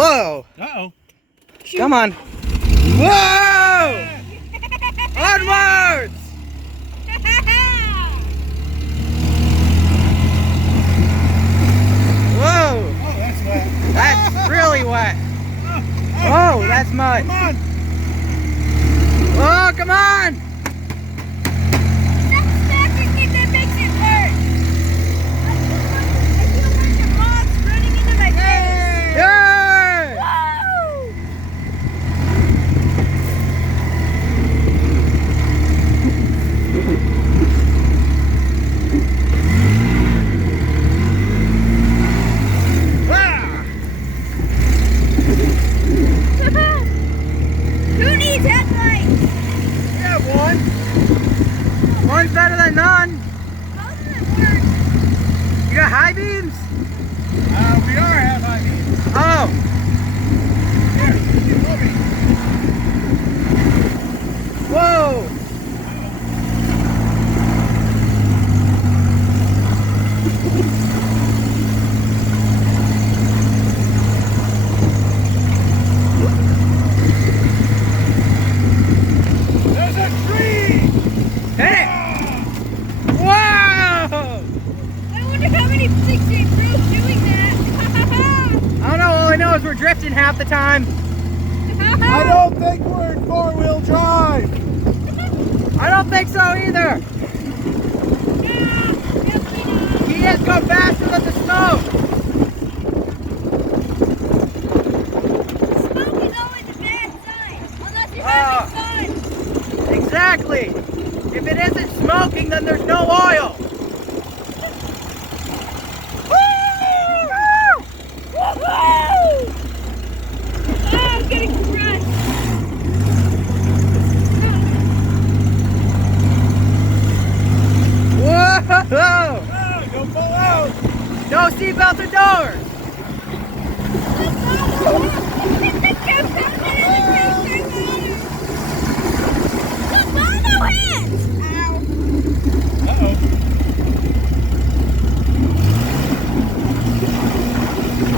Whoa! Uh-oh. Come on. Whoa! Onwards! Whoa! Oh, that's wet. That's really wet. Oh, that's mud. Come on. Oh, come on! Stop smacking it, that makes it hurt. I feel like the moth's running into my face. Yay! Woo! Ah! Who needs headlights? We have one. One's better than none. How does it work? You got high beams? We have high beams. Oh. Here, Bobby. Whoa. There's a tree. Hit it. Whoa. I wonder how many things they broke doing that. I don't know. All I know is we're drifting half the time. I don't think we're in four-wheel drive. I don't think so either. He just go faster than the smoke. Smoke is always a bad sign, unless you're having fun. Exactly. If it isn't smoking, then there's no oil. I'm getting crushed. Whoa! Don't fall out. No seatbelt or doors. Uh-oh.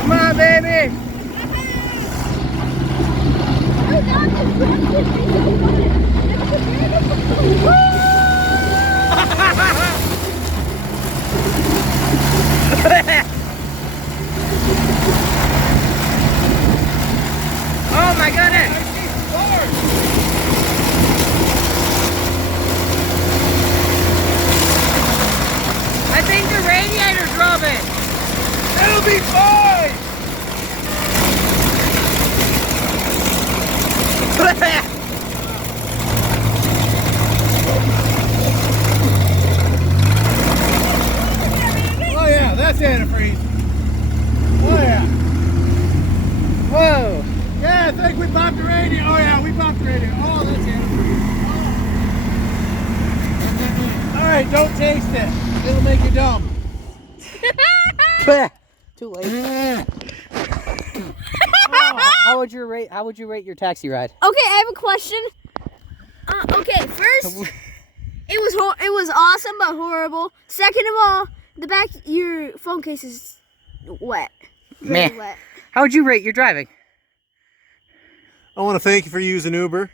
Come on, baby. Oh my goodness. I think the radiator's rubbing. It'll be fine. Oh yeah, that's antifreeze. Oh yeah. Whoa. Yeah, I think we popped the radio. Oh yeah, we popped the radio. Oh, that's antifreeze. Oh. All right, don't taste it. It'll make you dumb. Too late. How would you rate your taxi ride? Okay, I have a question. Okay, first, it was awesome but horrible. Second of all, the back your phone case is wet. Very Meh. wet. How would you rate your driving? I want to thank you for using Uber.